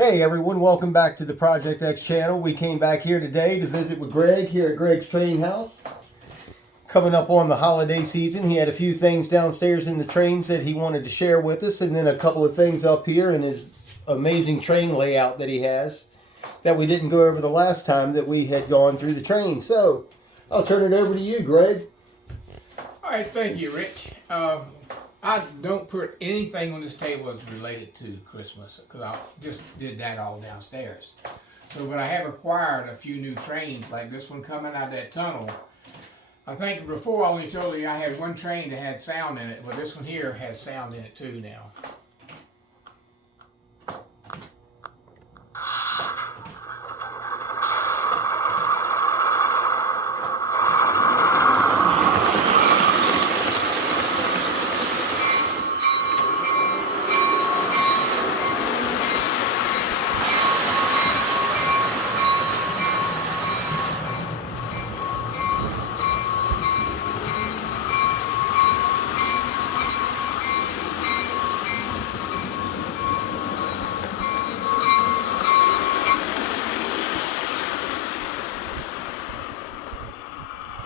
Hey everyone, welcome back to the Project X channel. We came back here today to visit with Greg here at Greg's Train House. Coming up on the holiday season, he had a few things downstairs in the trains that he wanted to share with us, and then a couple of things up here in his amazing train layout that he has that we didn't go over the last time that we had gone through the train. So, I'll turn it over to you, Greg. All right, thank you, Rich. I don't put anything on this table that's related to Christmas because I just did that all downstairs. So, but I have acquired a few new trains, like this one coming out of that tunnel. I think before I only told you I had one train that had sound in it, but this one here has sound in it too now.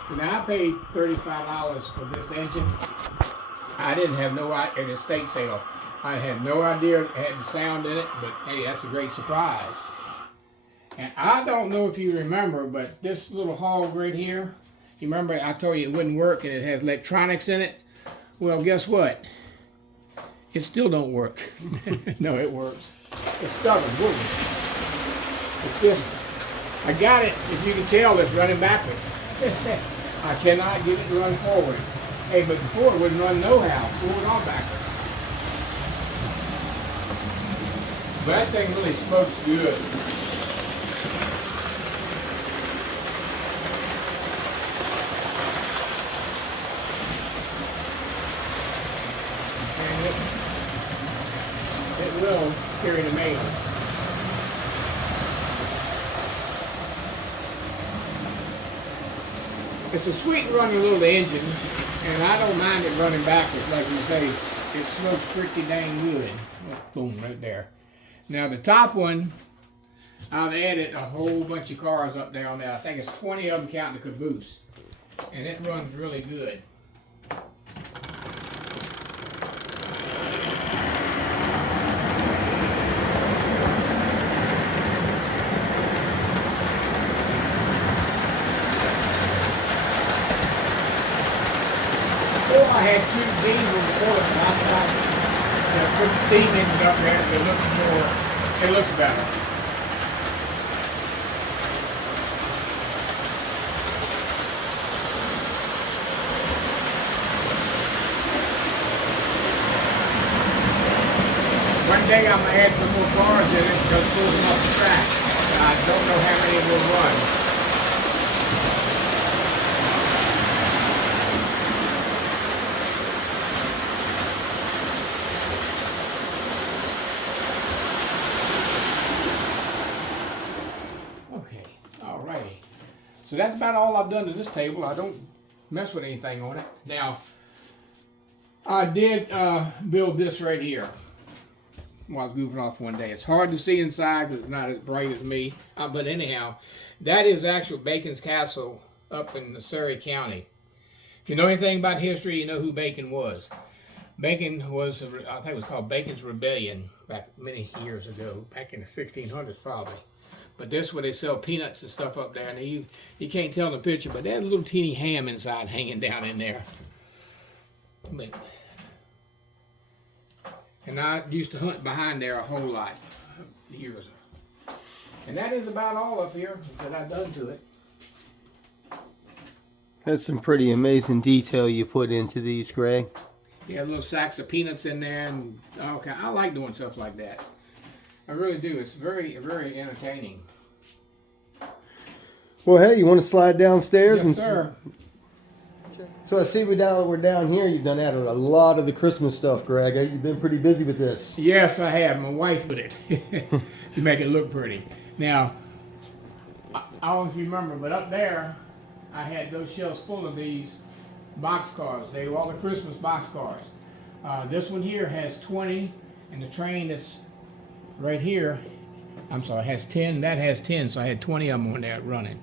So now I paid $35 for this engine. I didn't have no idea, at a estate sale, I had no idea it had the sound in it, but hey, that's a great surprise. And I don't know if you remember, but this little hog right here, you remember I told you it wouldn't work and it has electronics in it? Well, guess what? It still don't work. No, it works. It's stubborn, wouldn't it? It's just, I got it, if you can tell, it's running backwards. I cannot get it to run forward. Hey, but before it wouldn't run no-how, forward or backwards. But that thing really smokes good. And it will carry the mail. It's a sweet running little engine, and I don't mind it running backwards, like you say. It smokes pretty dang good. Boom, right there. Now the top one, I've added a whole bunch of cars up there on there. I think it's 20 of them counting the caboose. And it runs really good. I had two diesels before, and I tried to put the steam engine up there, it looks better. One day I'm going to add some more cars in it because pull them off the track. I don't know how many will run. So that's about all I've done to this table. I don't mess with anything on it. Now, I did build this right here while I was goofing off one day. It's hard to see inside because it's not as bright as me. But anyhow, that is actual Bacon's Castle up in Surrey County. If you know anything about history, you know who Bacon was. Bacon was, I think it was called Bacon's Rebellion back many years ago, back in the 1600s probably. But this where they sell peanuts and stuff up there, and you can't tell in the picture, but there's a little teeny ham inside hanging down in there. And I used to hunt behind there a whole lot years ago. And that is about all up here that I've done to it. That's some pretty amazing detail you put into these, Greg. Yeah, little sacks of peanuts in there, and okay, I like doing stuff like that. I really do. It's very, very entertaining. Well, hey, you want to slide downstairs? Yes, sir. So I see we're down here. You've done added a lot of the Christmas stuff, Greg. You've been pretty busy with this. Yes, I have. My wife did it to make it look pretty. Now, I don't know if you remember, but up there, I had those shelves full of these boxcars. They were all the Christmas boxcars. This one here has 20, and the train that's right here I'm sorry, it has 10. That has 10, so I had 20 of them on there running.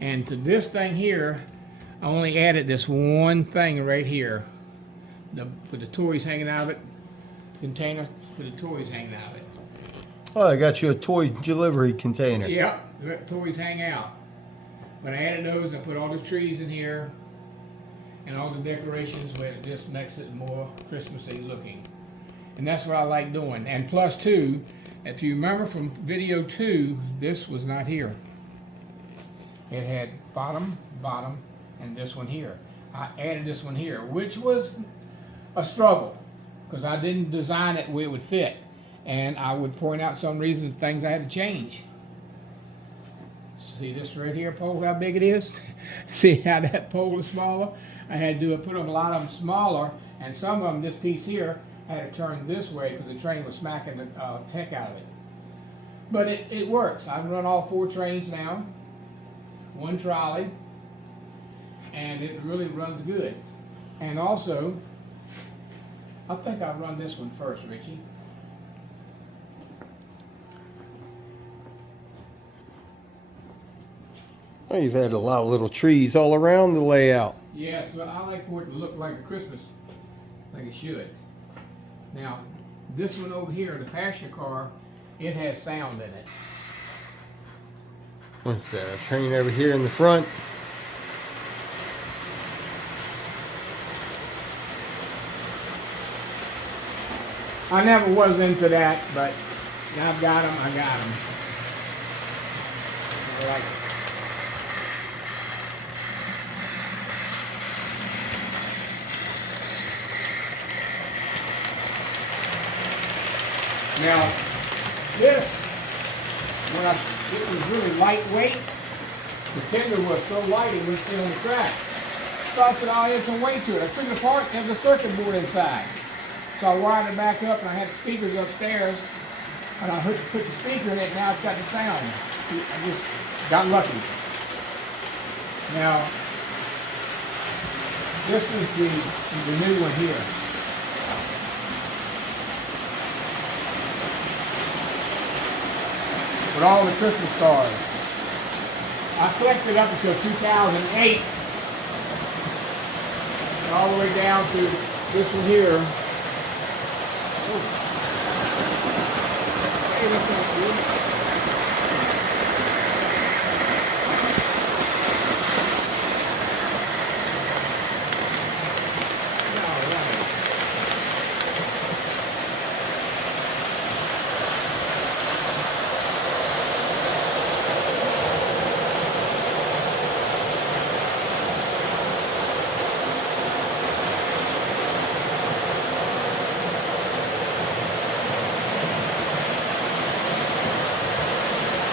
And to this thing here, I only added this one thing right here. With the toys hanging out of it. Container with the toys hanging out of it. Oh, I got you a toy delivery container. Yep, let the toys hang out. But I added those, I put all the trees in here and all the decorations where it just makes it more Christmassy looking. And that's what I like doing. And plus two, if you remember from video 2, this was not here. It had bottom, and this one here. I added this one here, which was a struggle because I didn't design it where it would fit. And I would point out some reasons, things I had to change. See this right here pole, how big it is? See how that pole is smaller? I had to put a lot of them smaller, and some of them, this piece here, I had to turn this way because the train was smacking the heck out of it. But it works. I can run all 4 trains now, 1 trolley, and it really runs good. And also, I think I'll run this one first, Richie. Oh, you've had a lot of little trees all around the layout. Yes, but I like for it to look like a Christmas, like it should. Now, this one over here, the passenger car, it has sound in it. What's that? A train over here in the front. I never was into that, but now I've got them, I got them. I like it. Now, this, it was really lightweight. The tender was so light it wouldn't stay on the track. So I said, oh, there's some weight to it. I took it apart, there's a circuit board inside. So I wired it back up and I had speakers upstairs and I put the speaker in it and now it's got the sound. I just got lucky. Now, this is the new one here. With all the Christmas cards. I collected up until 2008. And all the way down to this one here. Oh. Hey, what's up, dude?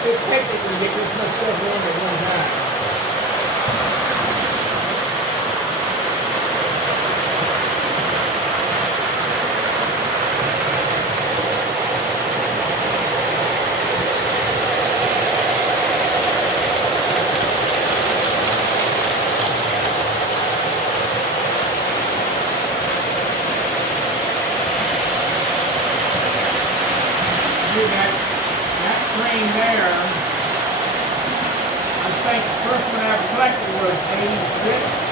It's technically get this much stuff on at one time. See that train there, I think the first one I ever collected was 86.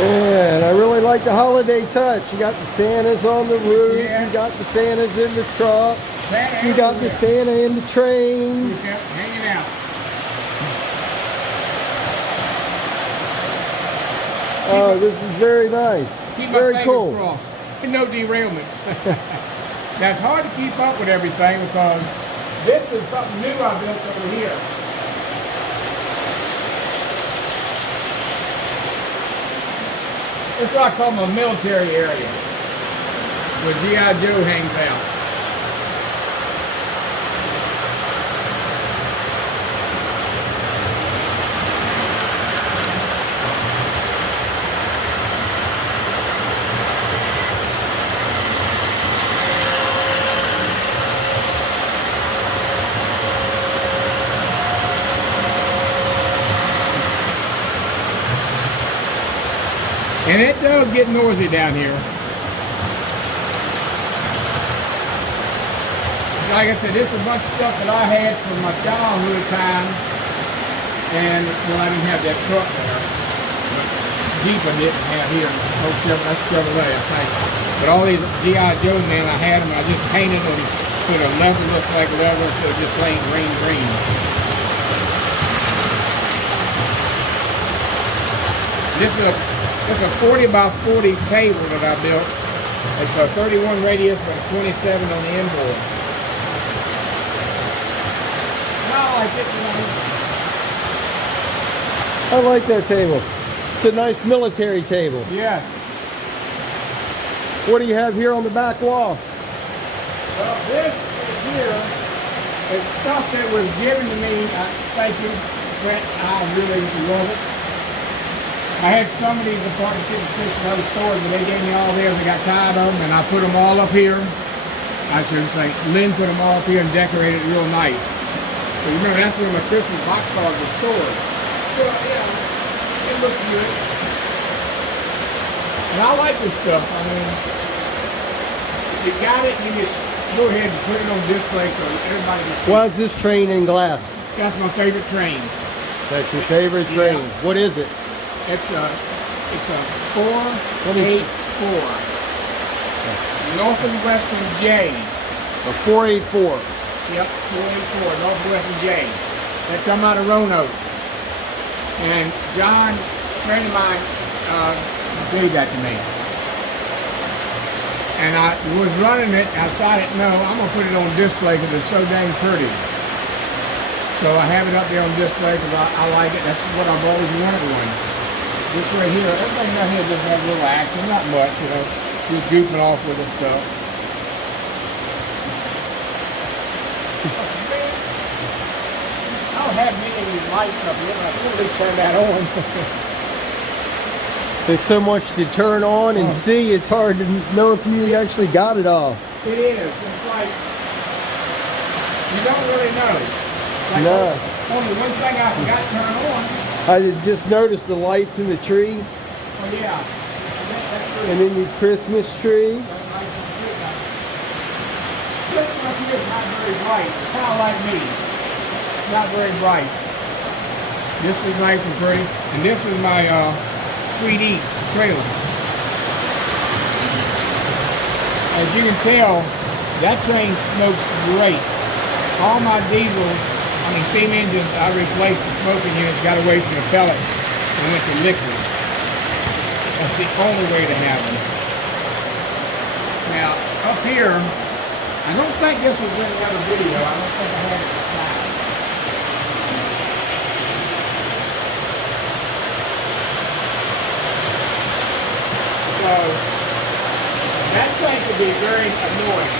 Man, I really like the holiday touch. You got the Santas on the roof. Yeah. You got the Santas in the truck. Santa You got the everywhere. Santa in the train. He kept hanging out. Oh, this is very nice. Keep my Very fingers cool. crossed. No derailments. Now it's hard to keep up with everything because this is something new I built over here. It's what I call my military area, where G.I. Joe hangs out. And it does get noisy down here. Like I said, this is a bunch of stuff that I had from my childhood time. And, well, I didn't have that truck there. Jeep I didn't have here. Oh, that's Chevrolet, I think. But all these G.I. Joe men, I had them. I just painted them so the leather looks like leather, so just plain green. This is a 40 by 40 table that I built. It's a 31 radius, but a 27 on the inboard. And I like it, you know. I like that table. It's a nice military table. Yeah. What do you have here on the back wall? Well, this is here is stuff that was given to me. Thank you, Brent. I really love it. I had some of these apartment 56 and other stores, but they gave me all theirs. I got tired of them, and I put them all up here. I should say, Lynn put them all up here and decorated it real nice. So you remember, that's where my Christmas box cards were stored. So, yeah, it looks good. And I like this stuff. I mean, if you got it, you just go ahead and put it on display so everybody can see. Why is this train in glass? That's my favorite train. That's your favorite train. Yeah. What is it? It's a 484. North and Western J. A 484. Yep, 484, North and Western J. They come out of Roanoke. And John, a friend of mine, gave that to me. And I was running it, I decided, no, I'm going to put it on display because it's so dang pretty. So I have it up there on display because I like it. That's what I've always wanted one. This right here, everything down here just has a little action, not much, you know, just goofing off with this stuff. I don't have many of these lights up here, but I can at least turn that on. There's so much to turn on and see, it's hard to know if you actually got it all. It is. It's like, you don't really know. Like, No. Only one thing I forgot to turn on. I just noticed the lights in the tree, Oh yeah. That's true. and then your Christmas tree. That's nice and good. This one here is not very bright. It's kind of like me. It's not very bright. This is nice and pretty. And this is my Sweet Eats trailer. As you can tell, that train smokes great. All my diesels, steam engines, I replaced the smoking units, got away from the pellets and went to liquid. That's the only way to have them. Now, up here, I don't think this was in the other video. I don't think I had it inside. So, that thing could be very annoying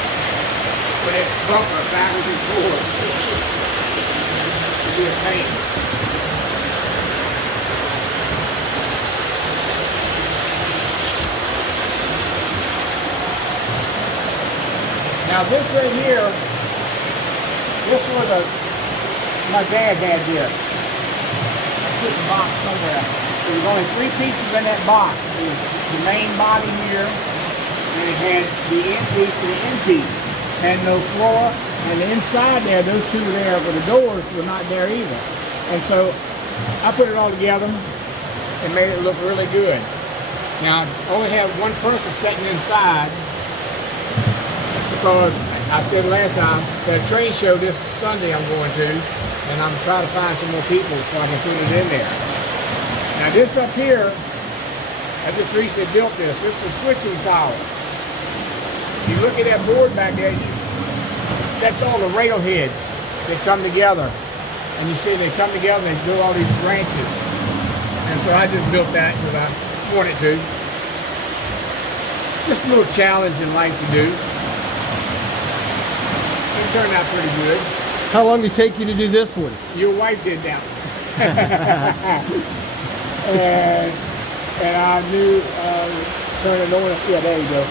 when it's bumper backwards and forwards. Be a pain. Now this right here, this was my dad had this. I put the box somewhere. There was only 3 pieces in that box. There was the main body here, and it had the end piece and the end piece. Had no floor, and inside there, those two there, but the doors were not there either. And so I put it all together and made it look really good. Now, I only have one person sitting inside because I said last time, the train show this Sunday I'm going to, and I'm trying to find some more people so I can put it in there. Now this up here, I just recently built this. This is a switching tower. You look at that board back there, that's all the rail heads that come together. And you see they come together and they do all these branches. And so I just built that because I wanted to. Just a little challenge in life to do. It turned out pretty good. How long did it take you to do this one? Your wife did that. and I knew turn it on. Yeah, there you go.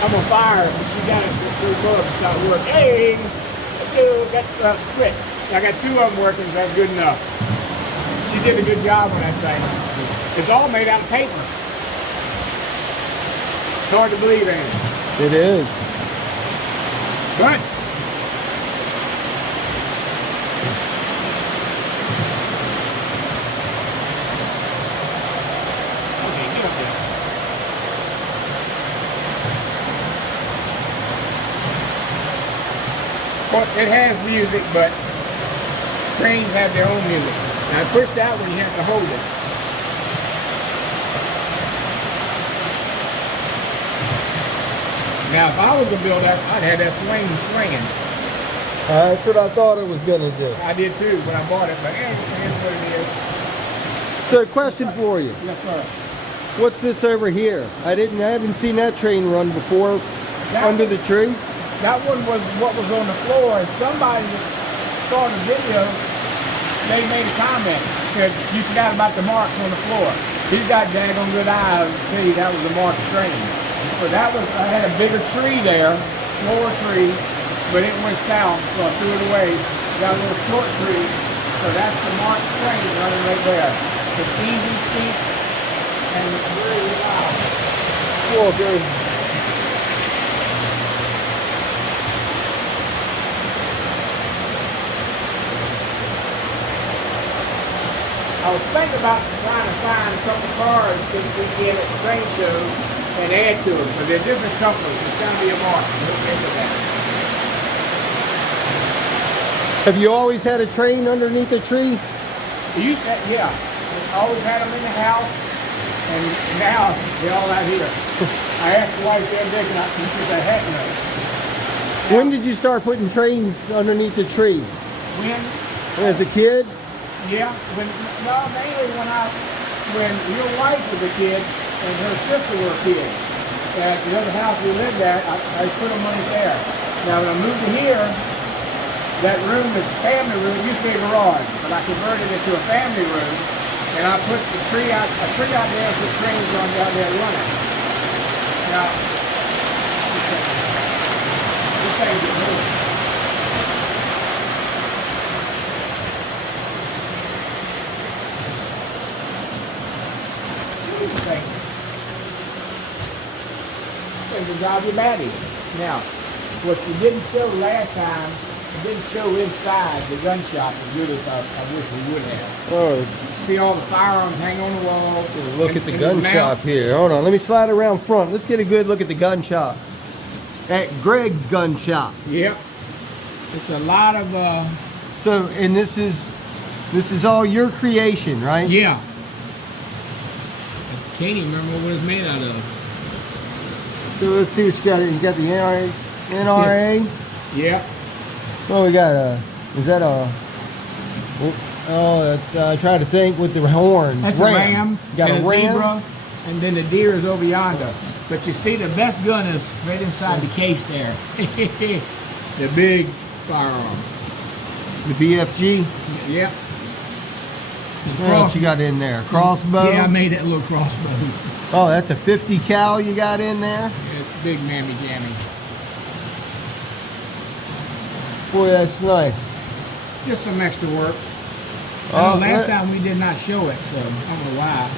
I'm on fire. She got it through bugs. Start working. Hey, dude, that's quit. I got 2 of them working, so that's good enough. She did a good job on that thing. It's all made out of paper. It's hard to believe, ain't it? It is. But okay, get up there. Well, it has music, but trains have their own music. Now push that one, you have to hold it. Now if I was to build that, I'd have that swinging. That's what I thought it was gonna do. I did too when I bought it, but here's what it is. So, a question for you. Yes, sir. What's this over here? I haven't seen that train run before. Under the tree. That one was what was on the floor, and somebody that saw the video, they made a comment. Said, you forgot about the marks on the floor. He's got daggone good eyes to tell you that was the marked train. So that was, I had a bigger tree there, smaller tree, but it went south, so I threw it away. Got a little short tree, so that's the marked train running right there. It's easy, cheap, and very reliable. Cool, dude. I was thinking about trying to find a couple cars this weekend at the train show and add to them, but they're different companies. It's going to be a market. Look into that. Have you always had a train underneath a tree? We used to, yeah. We always had them in the house, and now they're all out here. I asked the wife the other day, and she said, heck no. When did you start putting trains underneath the tree? When? As a kid? Yeah, mainly when your wife was a kid and her sister were a kid. At the other house we lived at, I put them right there. Now when I moved to here, that room is family room. It used to be a garage, but I converted it to a family room, and I put the tree out. I put it out there and put trains on out there running. Now, this thing's moving. Things will drive you batty. Now, what you didn't show last time, you didn't show inside the gun shop as good as I wish we would have. Oh, See all the firearms hang on the wall. look at the gun shop here. Hold on, let me slide around front. Let's get a good look at the gun shop. At Greg's gun shop. Yep. It's a lot of So, and this is all your creation, right? yeah. I can't even remember what it was made out of. So let's see what you got. You got the NRA. NRA. Yep. Oh, we got is that a? Oh, that's. I try to think with the horns. That's a ram. You got and a ram. zebra, and then the deer is over yonder. But you see, the best gun is right inside the case there. The big firearm. The BFG. Yep. What else you got in there? Crossbow. Yeah, I made that little crossbow. Oh, that's a 50 cal you got in there. Yeah, it's big mammy jammy. Boy, that's nice. Just some extra work. Oh, Last time we did not show it, so I don't know why.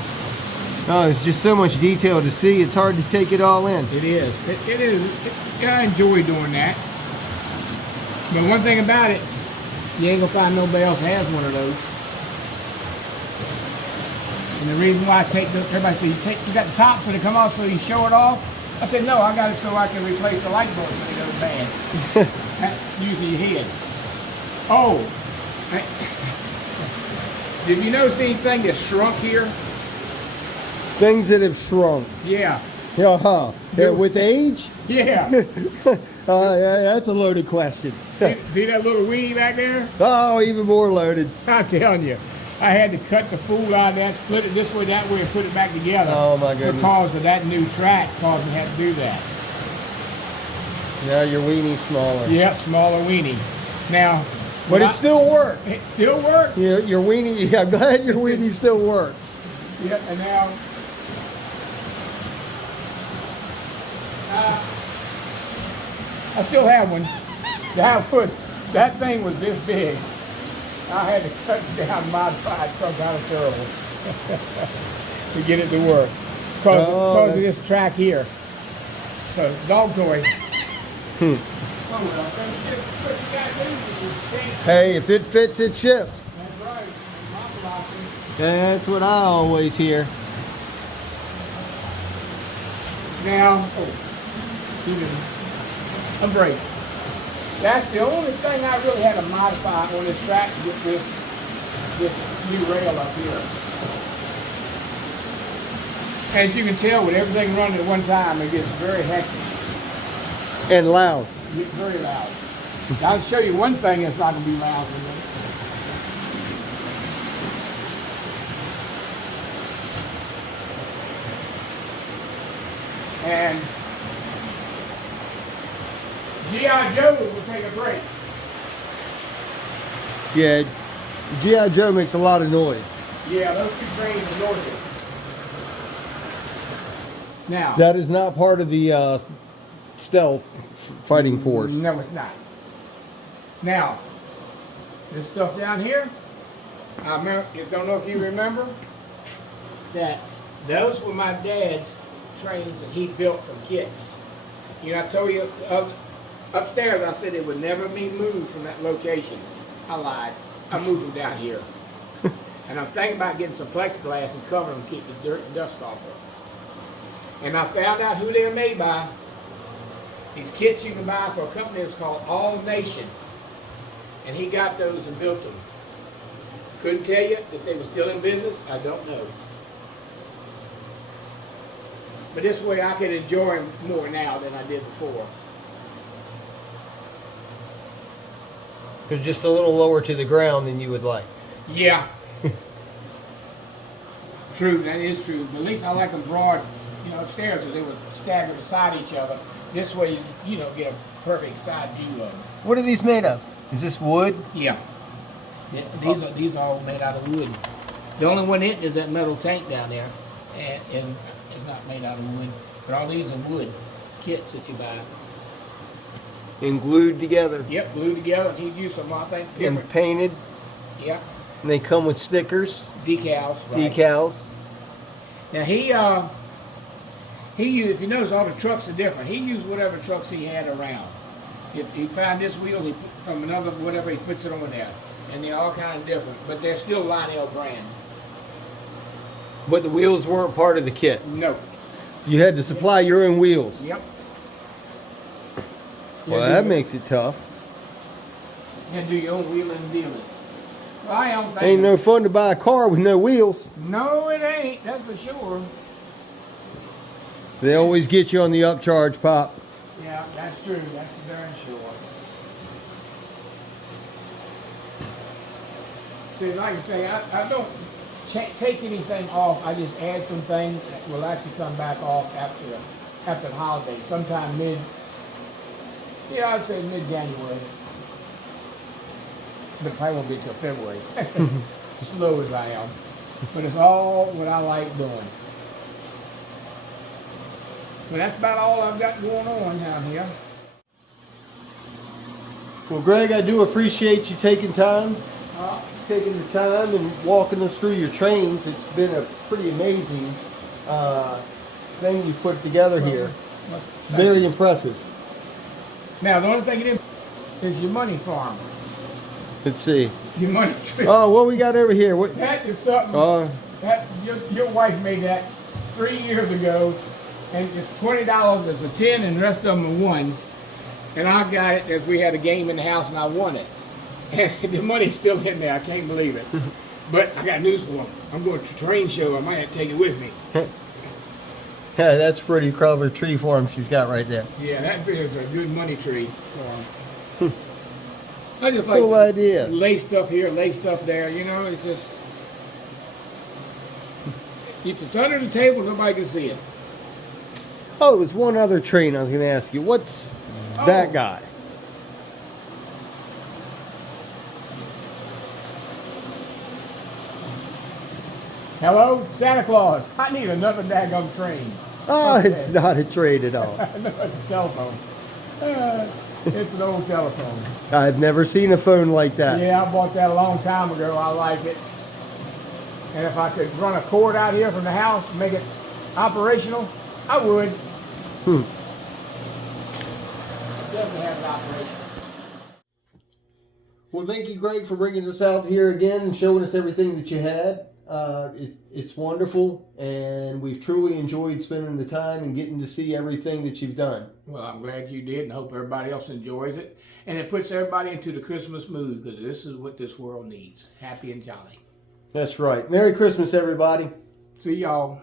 Oh, it's just so much detail to see. It's hard to take it all in. It is. It is. I enjoy doing that. But one thing about it, you ain't gonna find nobody else has one of those. And the reason why I take the, everybody says, you got the top for to come off so you show it off? I said, no, I got it so I can replace the light bulb when it goes bad. That's usually your head. Oh, did you notice anything that shrunk here? Things that have shrunk. Yeah, Uh-huh. Yeah, with age? Yeah. Yeah, that's a loaded question. See that little weenie back there? Oh, even more loaded. I'm telling you, I had to cut the fool out of that, split it this way, that way, and put it back together. Oh, my goodness. Because of that new track caused me to have to do that. Yeah, your weenie's smaller. Yep, smaller weenie. Now, But it still works. it still works. Your weenie, yeah, I'm glad your weenie still works. Yep, and now, I still have one. That thing was this big. I had to cut it down, modify it, come kind of terrible to get it to work. Because of this track here. So, dog toy. Oh, well, what you gotta do is just change. Hey, if it fits, it ships. That's right. Mama locked it. That's what I always hear. Now, a brake. That's the only thing I really had to modify on this track to get this new rail up here. As you can tell, with everything running at one time, it gets very hectic. And loud. It gets very loud. I'll show you one thing that's not going to be loud for me. And G.I. Joe will take a break. Yeah, G.I. Joe makes a lot of noise. Yeah, those two trains are noisy. Now, That is not part of the stealth fighting force. no, it's not. Now, this stuff down here, I remember, don't know if you remember, that those were my dad's trains that he built from kits. You know, I told you upstairs, I said it would never be moved from that location. I lied. I moved them down here. And I'm thinking about getting some plexiglass and cover them to keep the dirt and dust off of them. And I found out who they're made by. These kits you can buy for a company that's called All Nation. And he got those and built them. Couldn't tell you if they were still in business. I don't know. But this way I can enjoy them more now than I did before. They're just a little lower to the ground than you would like. Yeah. True, that is true. But at least I like them broad, you know, upstairs, so they would stagger beside each other. This way, you know, get a perfect side view of them. What are these made of? Is this wood? Yeah. These are all made out of wood. The only one in is that metal tank down there, and it's not made out of wood. But all these are wood kits that you buy. And glued together. Yep, glued together. And he'd use some, I think, And different. painted. Yep, And they come with stickers, decals. Right. decals. Now he used, if you notice, all the trucks are different. He used whatever trucks he had around. If he found this wheel, he put from another whatever, he puts it on there, and they're all kind of different, but they're still Lionel brand. But the wheels weren't part of the kit. No. You had to supply your own wheels. Yep. Well, that makes it tough. You had to do your own wheeling and dealing. Well, I am thinking. Ain't no fun to buy a car with no wheels. No, it ain't. That's for sure. They always get you on the upcharge, Pop. Yeah, that's true. That's for darn sure. See, like I say, I don't take anything off. I just add some things that will actually come back off after the holiday, sometime I'd say mid-January. But it probably won't be till February. Slow as I am. But it's all what I like doing. So that's about all I've got going on down here. Well, Greg, I do appreciate you taking the time and walking us through your trains. It's been a pretty amazing thing you put together here. It's very impressive. Now, the only thing it is your money farm. Let's see. Your money tree. Oh, what we got over here? What? That is something. That your wife made that 3 years ago, and it's $20 as a 10, and the rest of them are ones. And I got it as we had a game in the house, and I won it. And the money's still in there. I can't believe it. But I got news for them. I'm going to a train show. I might have to take it with me. Yeah, that's a pretty clever tree form she's got right there. Yeah, that is a good money tree for 'em. I just like Cool to idea. lay stuff here, lay stuff there. You know, it's just if it's under the table, nobody can see it. Oh, it was one other train I was going to ask you. What's that Oh. guy? Hello, Santa Claus. I need another daggone train. Oh, Okay. it's not a train at all. No, it's a telephone. It's an old telephone. I've never seen a phone like that. Yeah, I bought that a long time ago. I like it. And if I could run a cord out here from the house and make it operational, I would. Definitely have it operational. Well, thank you, Greg, for bringing us out here again and showing us everything that you had. It's wonderful, and we've truly enjoyed spending the time and getting to see everything that you've done. Well, I'm glad you did, and hope everybody else enjoys it. And it puts everybody into the Christmas mood, because this is what this world needs. Happy and jolly. That's right. Merry Christmas, everybody. See y'all.